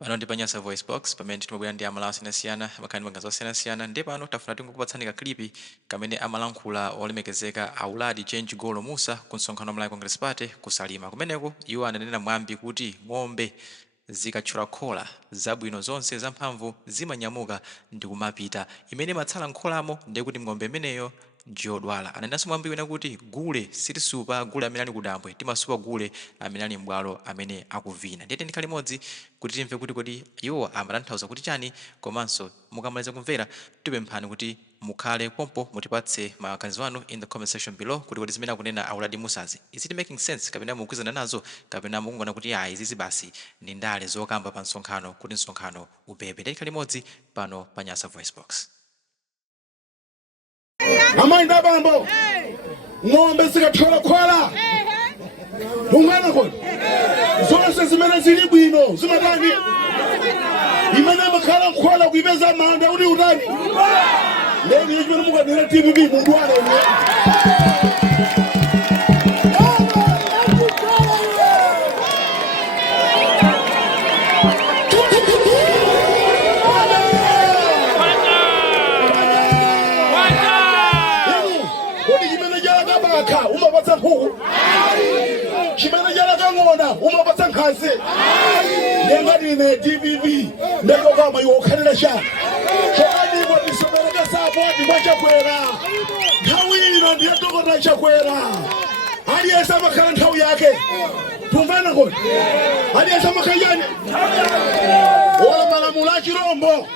Pano ndi Panyasa Voice Box pamene timabwera ndi amalawi osiyanasiyana makhani magazi osiyanasiyana ndi pano tafuna tingokupatsani kaklipi kamene amalankhula olemekezeka Auladi Change Golo Musa ku msonkhano wa Malawi Congress Party kusalima kumeneko iwo ananena mwambi kuti ng'ombe zikatchula khola zabwino zonse zamphamvu zimanyamuka ndi kumapita imene matsala nkholamo ndiye kuti ng'ombe imeneyo njodwala ananenanso mwambi wina kuti gule sitisupa gule amene ali kudambwe timasupa gule amene ali m'bwalo amene akuvina ndiye ndikhale limodzi kuti timve kuti kodi iwo amatanthauza kuti chani komanso mukamaliza kumvera tipemphani kuti mukhale pompo mutipatse maganizo anu in the comment section below kuti kodi zimene akunena Auladi Musazi is it making sense kapena mukuzana nazo kapena mukungona kuti izizi basi ndi ndale zokamba pa msonkhano kuti msonkhano upepe ndikhale limodzi pano Panyasa Voice Box. Amanda bambo ng'ombe zikathola khola mungana kodi zonse zimene zili bwino zimatani imene makhala khola kuipeza manda uli utani leni yechimene mukadera TVB mundwale umapatsa nkhuku chimene chalakang'ona umapatsa nkhansi ndengati ine TVB ndekokama iwo ukhalira chani chokadiko ndisobereka sapo ndimwachakwera nthawi ino ndiye dokota chakwera aliyense amakhala nthawi yake tumvana kodi aliyense amakhala yani ola malamulo a chirombo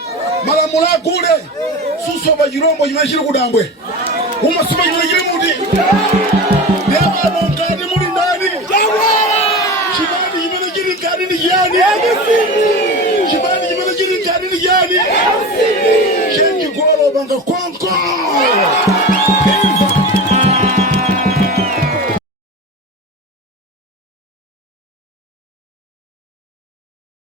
malamulo a gule susopa chirombo chimene chili kudambwe umasopa chimene chili muti Devano ngani muri ndani chibani chimene chiri ngani ndi chiyani chibani chimene chiri ngani ndi chiyani Change Golo banga konko